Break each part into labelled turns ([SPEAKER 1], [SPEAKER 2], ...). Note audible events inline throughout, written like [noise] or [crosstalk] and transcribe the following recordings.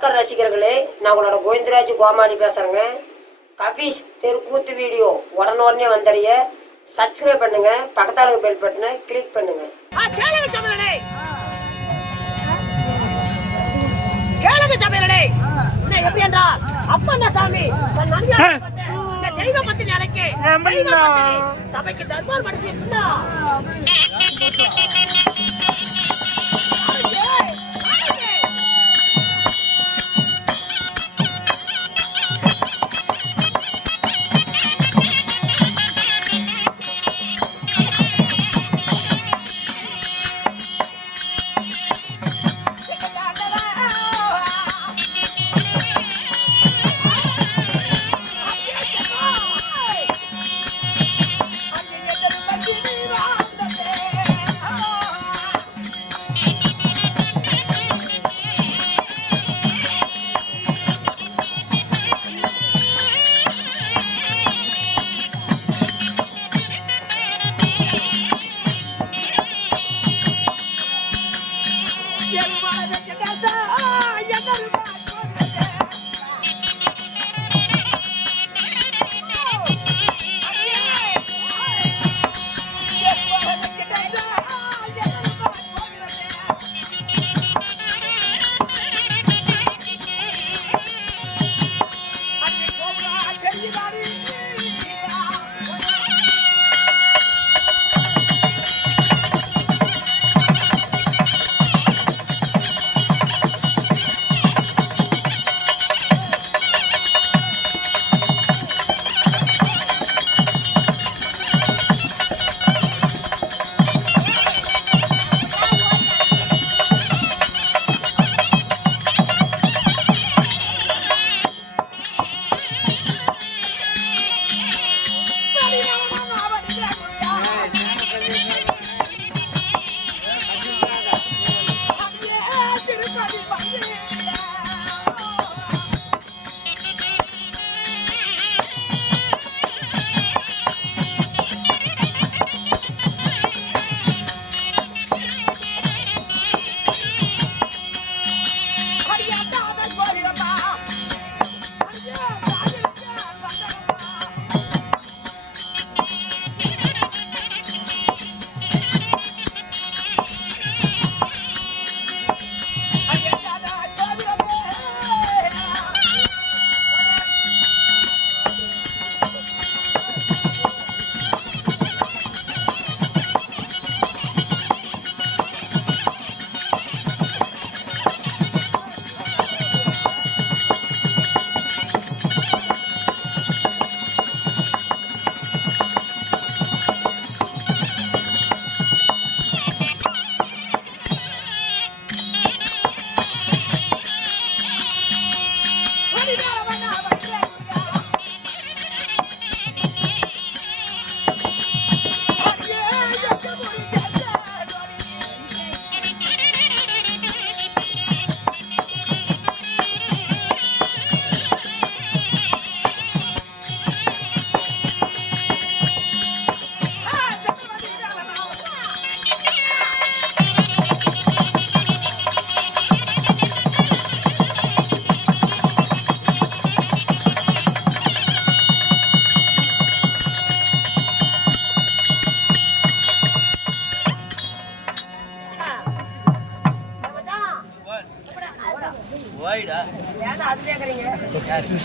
[SPEAKER 1] ரசிகர்களே நான் உங்களோட கோவிந்தராஜ் கோமாளி பேசுகிறேங்க கபீஸ் தெருக்கூத்து வீடியோ உடனே வந்தடைய சப்ஸ்கிரைப் பண்ணுங்க பக்கத்தாளு பெல் பட்டனை கிளிக் பண்ணுங்க.
[SPEAKER 2] கேளுங்க சமையலே கேளுங்க சமையலே என்ன எப்படி என்றால் அப்பண்ண சாமி? தெய்வ பத்தினி அழைக்க சபைக்கு தர்பார் படுத்தி
[SPEAKER 3] ஓய்டா
[SPEAKER 2] Thank [laughs] you.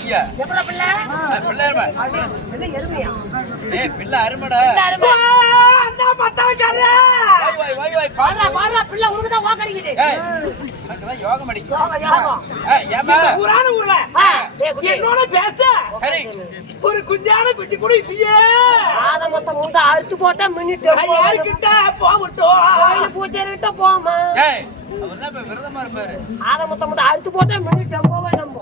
[SPEAKER 3] யார் நீயா
[SPEAKER 2] எப்படா பிள்ளை?
[SPEAKER 3] ஆ, பிள்ளை அருமை.
[SPEAKER 2] என்ன எருமையா?
[SPEAKER 3] ஏய் பிள்ளை அருமைடா.
[SPEAKER 2] அருமை. அண்ணா மத்தவச்சாரு
[SPEAKER 3] வாய் வாய் வாய் வாய்
[SPEAKER 2] பாடுறா
[SPEAKER 3] பாரு
[SPEAKER 2] பாடுறா பிள்ளை உனக்கு தான் வாக்கடிக்குது
[SPEAKER 3] ஏய் உனக்குதான் யோகம் அடிக்கும்.
[SPEAKER 2] யோகம், யோகம்.
[SPEAKER 3] ஏய் ஏமா
[SPEAKER 4] புராண ஊர்ல.
[SPEAKER 2] ஆ, டேய் குட்டி.
[SPEAKER 4] என்னோட பேச.
[SPEAKER 3] சரி.
[SPEAKER 4] ஒரு குஞ்சான குட்டி கூட இல்லையே.
[SPEAKER 2] ஆத மொத்தம் உங்க அறுத்து போட்டா மின்னிட்டு
[SPEAKER 4] யாருக்கிட்ட போகட்டும்
[SPEAKER 2] கோயில் போமா
[SPEAKER 3] ஏய் அவர் என்ன இப்ப விரதமா இருப்பாரு.
[SPEAKER 2] ஆத மொத்தம் அறுத்து போட்டா மின்னிட்டு போவே நம்ம.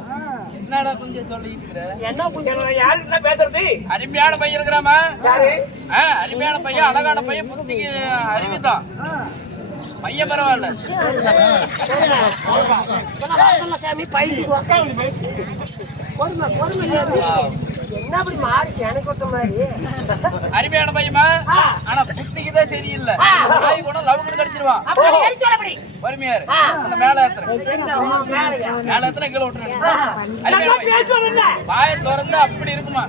[SPEAKER 3] என்னடா கொஞ்சம் சொல்லிட்டு இருக்கிற
[SPEAKER 2] என்ன கொஞ்சம்
[SPEAKER 4] யாருக்கிட்ட பேசுறது?
[SPEAKER 3] அருமையான பையன் இருக்கிறாமா
[SPEAKER 4] யாரு?
[SPEAKER 3] அருமையான பையன் அழகான பையன் புத்திக்கு அறிவுதான். பையன் பரவாயில்ல.
[SPEAKER 2] சாமி.
[SPEAKER 1] என்ன அப்படி மாதிரி.
[SPEAKER 3] அருமையான பையமா ஆனா புத்திக்கு தான் சரியில்லை நாய் கூட லவ் கடிச்சிருவான் பொறுமையாரு அந்த மேல மேல ஏத்துறேன் கீழே
[SPEAKER 4] பேசுவாங்கல்ல
[SPEAKER 3] வாயை திறந்து அப்படி இருக்குமா?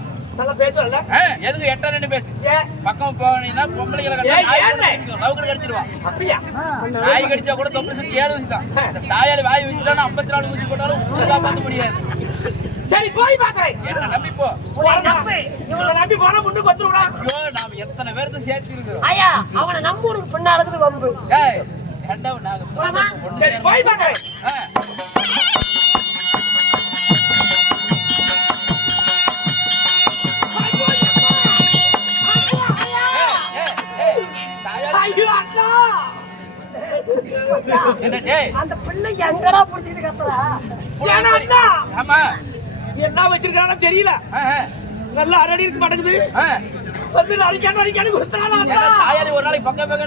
[SPEAKER 3] எதுக்கு எட்ட ரெண்டு பேசு? பக்கம் போனீங்கன்னா பொம்பளைகளை? லவ் கடிச்சிருவான்
[SPEAKER 4] அப்படியா?
[SPEAKER 3] நாய் கடிச்சா கூட தொப்பி சுத்தி ஏழு ஊசி தான் தாயாளி வாய் வீச்சுனா ஐம்பத்தி நாலு ஊசி போட்டாலும் பார்க்க முடியாது.
[SPEAKER 4] சரி போய் பாக்குறேன்
[SPEAKER 3] என்ன நம்பி போ.
[SPEAKER 2] நம்பு
[SPEAKER 4] இவங்களை நம்பி போனா
[SPEAKER 3] ஐயோ நாம எத்தனை பேருக்கு சேர்த்து இருக்கிறோம்
[SPEAKER 2] ஐயா அவனை நம்பு உனக்கு பின்னாடுறது வம்பு
[SPEAKER 3] ஏய் நாங்க
[SPEAKER 4] சரி போய் பாக்குறேன்
[SPEAKER 2] அந்த பிள்ளை எங்கடா புடிச்சிட்டு கத்துறா?
[SPEAKER 3] ஆமா.
[SPEAKER 4] என்ன வச்சிருக்கானோ தெரியல. நல்லா அரடி இருக்க மாட்டேங்குது
[SPEAKER 3] ஆ.
[SPEAKER 4] வந்து அடிக்கானு அடிக்கானு அண்ணா?
[SPEAKER 3] தாயாளி ஒரு நாளைக்கு பக்கம் பக்கம்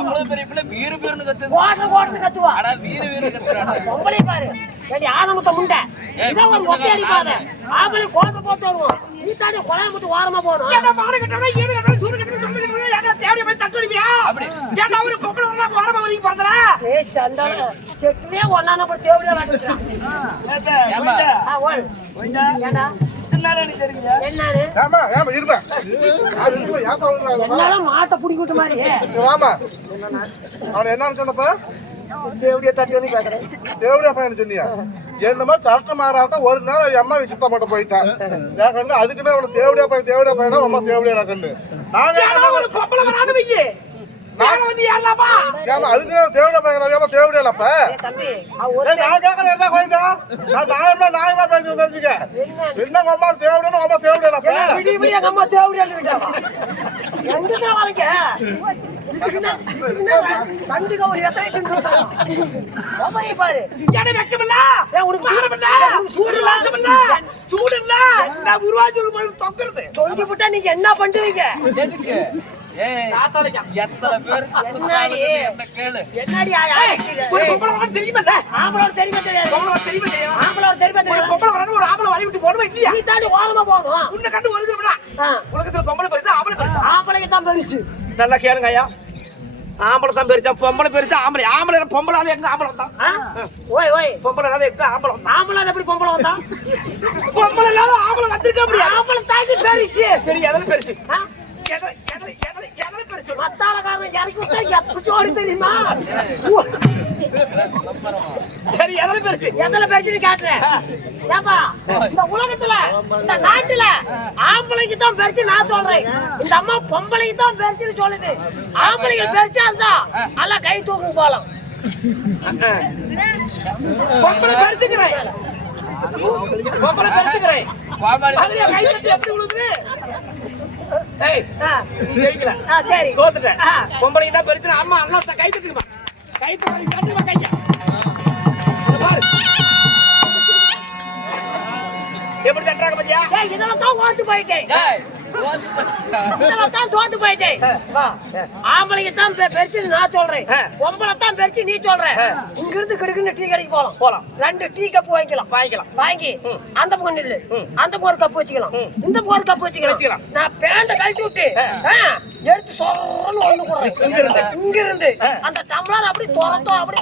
[SPEAKER 3] அவ்வளவு பெரிய பிள்ளை வீறு வீறுன்னு கத்துது.
[SPEAKER 2] ஓட்ட ஓட்டு கத்துவா.
[SPEAKER 3] அடா வீறு வீறு கத்துறாடா
[SPEAKER 2] பொம்பளை பாரு. ஏடி ஆரம்பத்தை முண்டை. இதான் ஒரு ஒத்தை ஆம்பளை கோட்டை போட்டு வருவோம் நீ தாண்டி கொலை மட்டும் ஓரமா போகணும்
[SPEAKER 4] ஏன்னா மாடு கட்டணும் ஈடு கட்டணும் சூடு கட்டணும் தேடி போய் தட்டுவியா
[SPEAKER 3] அப்படி.
[SPEAKER 4] ஏன்னா அவரு கொப்பள வரலாம் ஓரமா ஒதுக்கி பார்த்தா
[SPEAKER 2] ஏய் சண்டால செட்டுலயே ஒண்ணான போய் வாட்டிக்கிறான் [laughs]
[SPEAKER 3] ஏம்மா?
[SPEAKER 2] ஆ ஓல் என்னால மாட்டை பிடிக்கிட்ட மாதிரி
[SPEAKER 5] என்ன சொன்னப்ப?
[SPEAKER 4] தேவடியா தட்டுன்னு கேட்கறேன்
[SPEAKER 5] தேவடியா பையன் சொன்னியா? என்னமா சரட்ட மாறாட்டம் ஒரு நாள் அவன் அம்மா சுத்தம் பண்ண போயிட்டான் நான் கண்டு அதுக்குமே அவனை தேவடியா பையன் தேவடியா பையனா அம்மா தேவடியா கண்டு. நாங்க
[SPEAKER 4] நாங்க வந்து ஏறலாமா?
[SPEAKER 5] ஏமா பையன்
[SPEAKER 1] தம்பி ஒரு
[SPEAKER 5] நான் கேட்கறேன் என்ன கோயிண்டா நான் நாயமா நாயமா பேசி தெரிஞ்சுக்க. என்ன? அம்மா தேவடியா அம்மா
[SPEAKER 2] எங்க அம்மா தேவடியா விட்டாவா எங்கதான் வரீங்க ஒரு எத்தனை பாரு.
[SPEAKER 4] ஏன்னா வெக்கமில்ல.
[SPEAKER 2] உனக்கு சூடு இல்ல.
[SPEAKER 4] வாசம் இல்ல. சூடு இல்ல. என்ன உருவாச்சு போய் தொங்குறது?
[SPEAKER 2] தொங்கி விட்டா நீங்க என்ன?
[SPEAKER 3] என்ன
[SPEAKER 4] ஒரு
[SPEAKER 2] ஆம்பளோட தெரியுமா
[SPEAKER 4] தெரியுமா தெரியும்
[SPEAKER 2] தெரியுமா
[SPEAKER 4] ஒரு ஒரு ஆம்பளை வழி விட்டு போடுவா இல்லையா?
[SPEAKER 2] நீ தாண்டி ஓரமா போகணும்.
[SPEAKER 4] உன்னை கண்டு ஒழுங்குறா
[SPEAKER 2] ஆ.
[SPEAKER 4] உலகத்துல பொம்பளை பெருசா ஆம்பளை பெருசா
[SPEAKER 2] பெருசு
[SPEAKER 4] நல்லா கேளுங்க ஐயா. ஆம்பளை தான் பெருசா பொம்பளை பெருசா ஆம்பளை. ஆம்பளை பொம்பளை அது எங்க ஆம்பளை தான்?
[SPEAKER 2] ஓய் ஓய்.
[SPEAKER 4] பொம்பளை அது எங்க ஆம்பளை
[SPEAKER 2] ஆம்பளை எப்படி பொம்பளை வந்தா?
[SPEAKER 4] பொம்பளை இல்லாத ஆம்பளை வச்சிருக்க முடியாது.
[SPEAKER 2] ஆம்பளை தாண்டி பெருசு.
[SPEAKER 4] சரி எதில் பெருசு? எதில் எதில் எதில் பெருசு?
[SPEAKER 2] மத்தாளக்காரன் இறக்கி விட்டா எப்படி ஜோடி தெரியுமா?
[SPEAKER 4] சரி எதில் பெருசு
[SPEAKER 2] எதுல பெருசுன்னு காட்டுறேன் ஏப்பா இந்த உலகத்துல இந்த நாட்டுல ஆம்பளைக்கு தான் பெருசு நான் சொல்றேன். இந்த அம்மா பொம்பளைக்கு தான் பெருசுன்னு சொல்லுது. ஆம்பளைக்கு பெருசா இருந்தா நல்லா கை தூக்கு போலாம்.
[SPEAKER 4] பொம்பளை பெருசுக்கிறேன். பொம்பளை பெருசுக்கிறேன். கை தட்டி எப்படி
[SPEAKER 2] சரி.
[SPEAKER 4] தோத்துட்டேன்.
[SPEAKER 2] ஆ.
[SPEAKER 4] பொம்பளை தான் பெருசுனா அம்மா அல்லா கை தட்டுமா கை தட்டி தட்டுமா கையா எப்படி தட்டுறாங்க பாத்தியா?
[SPEAKER 2] இதெல்லாம் தான் ஓட்டு போயிட்டேன் தான் தோத்து போயிட்டேன். ஆம்பளைக்கு தான் நான் சொல்றேன். பொம்பளை தான் நீ சொல்ற. இங்க இருந்து கிடுக்குன்னு டீ கடைக்கு போலாம்.
[SPEAKER 4] போலாம்.
[SPEAKER 2] ரெண்டு டீ கப் வாங்கிக்கலாம்.
[SPEAKER 4] வாங்கிக்கலாம்.
[SPEAKER 2] வாங்கி அந்த பக்கம் நில்லு. அந்த ஒரு கப் வச்சுக்கலாம். இந்த ஒரு கப் வச்சுக்கலாம். நான் பேண்ட கழட்டி விட்டு எடுத்து சொல்லு ஒண்ணு போடுறேன். இங்க இருந்து அந்த டம்ளர் அப்படி துரத்தோ அப்படி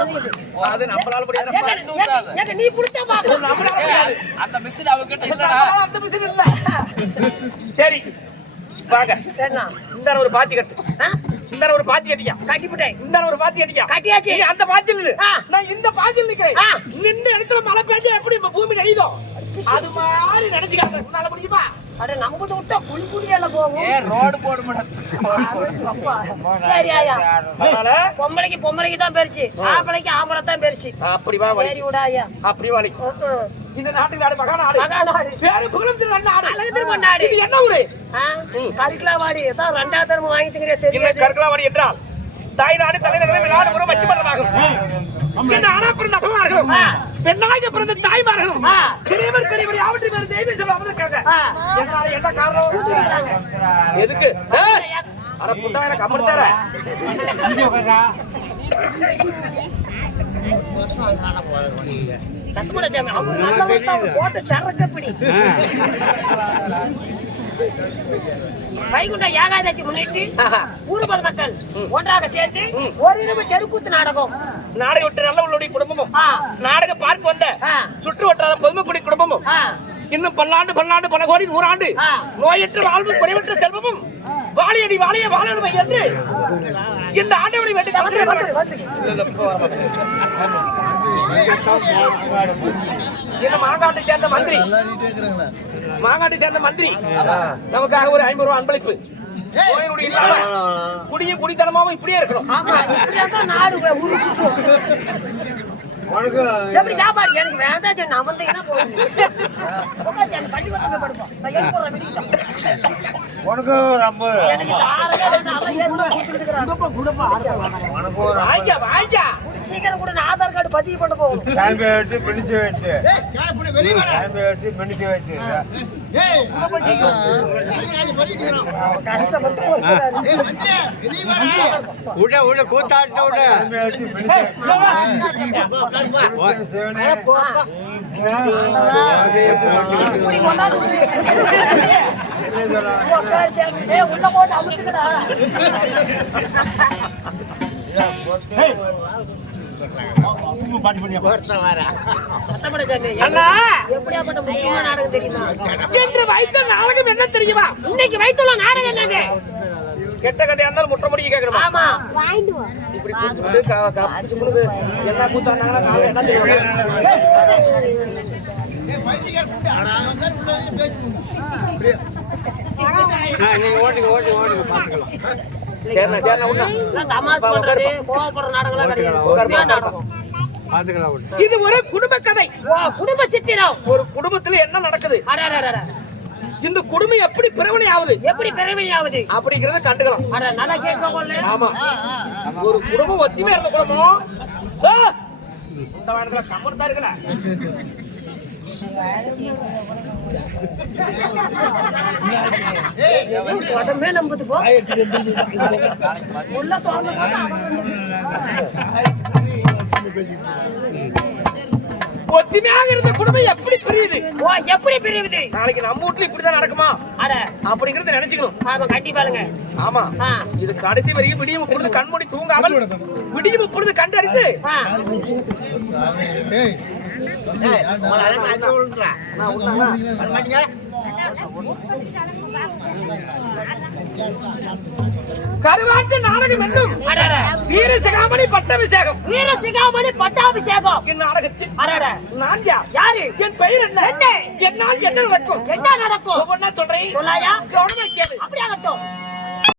[SPEAKER 2] நம்புது.
[SPEAKER 4] அது நம்மளால முடியாது.
[SPEAKER 2] ஏங்க, நீ பிடிச்சா பாப்போம்
[SPEAKER 3] ஏய், அந்த மிஷின் அவகிட்ட இல்லடா.
[SPEAKER 4] அந்த மிஷின் இல்ல. சரி.
[SPEAKER 2] சரிண்ணா.
[SPEAKER 4] இந்த ஒரு பாத்தி கட்டு? இந்த ஒரு பாத்தி கட்டிக்க.
[SPEAKER 2] கட்டிவிட்டேன்
[SPEAKER 4] இந்த ஒரு பாத்தி கட்டிக்க.
[SPEAKER 2] கட்டியாச்சு.
[SPEAKER 4] அந்த பாத்தியில். நான் இந்த பாத்தியில் நிக்கிறேன். நின்ற இடத்துல மழை பெஞ்சா எப்படி இப்ப பூமி நெய்தோ? அது மாதிரி நினைச்சுக்காத. உன்னால முடியுமா?
[SPEAKER 2] அட நம்மகிட்ட விட்டா குழி குழியெல்லாம் போகும்.
[SPEAKER 3] ஏ ரோடு போட மாட்டேன்.
[SPEAKER 2] சரி ஆயா. பொம்பளைக்கு பொம்பளைக்கு தான் பெருச்சு ஆம்பளைக்கு ஆம்பளை தான் பெருச்சு
[SPEAKER 4] அப்படி வா
[SPEAKER 2] சரி விடா ஐயா
[SPEAKER 4] அப்படி
[SPEAKER 2] ம்ம்.
[SPEAKER 4] இந்த நாட்டுக்கு நாடு நாடு
[SPEAKER 2] மகா நாடு.
[SPEAKER 4] பேரு புகழும் திரு நாடு
[SPEAKER 2] அழகு திரும்ப நாடு.
[SPEAKER 4] இது என்ன ஊரு?
[SPEAKER 2] ஆ? கறிக்கலாவாடி தான் ரெண்டாவது தரமும் வாங்கி திங்கிறியா
[SPEAKER 4] இல்லை
[SPEAKER 2] தெரியாது
[SPEAKER 4] கற்கலாவாடி என்றால் தாய் நாடு தலைநகரம் விளையாடு புறம் வச்சுமன்றமாகும் என்ன ஆனா பிறந்த அப்பமார்களும்
[SPEAKER 2] ஆ.
[SPEAKER 4] பெண்ணாக பிறந்த தாய்மார்களும். பெரியவர் பெரியவர் யாவற்றை பேர் தெய்வ சொல்ல அமர்ந்திருக்காங்க
[SPEAKER 2] ஆ.
[SPEAKER 4] எதனால என்ன காரணம்? எதுக்கு? ஏய், அட புட்டா எனக்கு அமர்த்தார
[SPEAKER 2] போட்ட சரக்கு பிடி வைகுண்ட ஏகாதசி முன்னிட்டு ஊர்வல மக்கள் ஒன்றாக சேர்ந்து ஒரு இரவு தெருக்கூத்து நாடகம்
[SPEAKER 4] நாடக விட்டு நல்லவர்களுடைய குடும்பமும் நாடக பார்க்க வந்த சுற்று வட்டார பொதுமக்குடி குடும்பமும். இன்னும் பல்லாண்டு பல்லாண்டு பல கோடி நூறாண்டு. நோயற்ற வாழ்வு குறைவற்ற செல்வமும். வாழையடி வாழைய வாழணுமை என்று இந்த ஆண்டவனை வேண்டி. இந்த மாங்காட்டை சேர்ந்த மந்திரி. மாங்காட்டை சேர்ந்த மந்திரி. நமக்காக ஒரு ஐம்பது ரூபாய் அன்பளிப்பு. குடியும் குடித்தனமாவும் இப்படியே இருக்கணும்.
[SPEAKER 2] நாடு எப்படி சாப்பாடு? எனக்கு வேண்டாம் எழுதி போடுறேன் வெளியில. எனக்கு சீக்கிரம் கூட ஆதார் கார்டு பதிவு பண்ண கஷ்டப்பட்டு போகிறாரு. இப்படி கொண்டாந்து உட்காரு சாமி. ஏய், உள்ள போட்டு. அமுத்துக்கடா எப்படியாப்பட்ட முக்கியமான நாடகம் தெரியுமா?
[SPEAKER 4] என்று வைத்த நாடகம் என்ன தெரியுமா?
[SPEAKER 2] இன்னைக்கு வைத்துள்ள நாடகம் என்னங்க
[SPEAKER 4] கெட்ட கட்டையா இருந்தாலும் முட்டை முடிக்க கேட்கணுமா?
[SPEAKER 2] ஆமா.
[SPEAKER 4] இப்படி கூப்பிட்டு க- க- பிடிச்சு கொடுத்து என்ன கூத்தாங்கன்னா என்ன தெரியும் சரிண்ணா சரிண்ணா உண்ணா
[SPEAKER 2] எல்லாம் தமாஷ் பண்றது கோவப்படுற நாடகம்லாம் கிடையாது. உண்மையான நாடகம்.
[SPEAKER 4] இது ஒரு குடும்ப கதை.
[SPEAKER 2] குடும்ப சித்திரம்.
[SPEAKER 4] ஒரு குடும்பத்துல என்ன நடக்குது. இந்த குடும்பம் எப்படி பிரிவினை ஆகுது
[SPEAKER 2] எப்படி பிறவியாவது
[SPEAKER 4] அப்படிங்கறத கண்டுக்கலாம்.
[SPEAKER 2] நல்லா கேட்க
[SPEAKER 4] ஆமா. ஒரு குடும்பம் ஒத்துமையா இருந்த குடும்பம்! இந்த வாரத்துல தான் இருக்கல.
[SPEAKER 2] உடம்பே நம்புது போ. உள்ள தோங்க போட்டு
[SPEAKER 4] ஒத்துமையாக இருந்த குடும்பம் எப்படி பிரியுது?
[SPEAKER 2] ஓ எப்படி பிரிவுது
[SPEAKER 4] நாளைக்கு நம்ம வீட்டுல இப்படிதான் நடக்குமா?
[SPEAKER 2] அட.
[SPEAKER 4] அப்படிங்கறத நினைச்சுக்கணும்.
[SPEAKER 2] ஆமா கண்டிப்பாளுங்க
[SPEAKER 4] ஆமா. இது கடைசி வரைக்கும் விடியும் பொழுது கண்மூடி தூங்காமல் விடியும் பொழுது கண்டறிந்து
[SPEAKER 2] ஆ.
[SPEAKER 4] கருவாட்டு நாடகம்
[SPEAKER 2] அட.
[SPEAKER 4] வீர சிகாமணி பட்டாபிஷேகம்.
[SPEAKER 2] வீர சிகாமணி பட்டாபிஷேகம்.
[SPEAKER 4] இந்நாடகத்தில்
[SPEAKER 2] அட.
[SPEAKER 4] நான் யார்?
[SPEAKER 2] யாரு?
[SPEAKER 4] என் பெயர் என்ன?
[SPEAKER 2] என்ன?
[SPEAKER 4] என்னால் என்ன நடக்கும்?
[SPEAKER 2] என்ன நடக்கும்?
[SPEAKER 4] ஒவ்வொன்னா சொல்றேன்.
[SPEAKER 2] சொல்லாயா?
[SPEAKER 4] கவனமா கேளு.
[SPEAKER 2] அப்படி ஆகட்டும்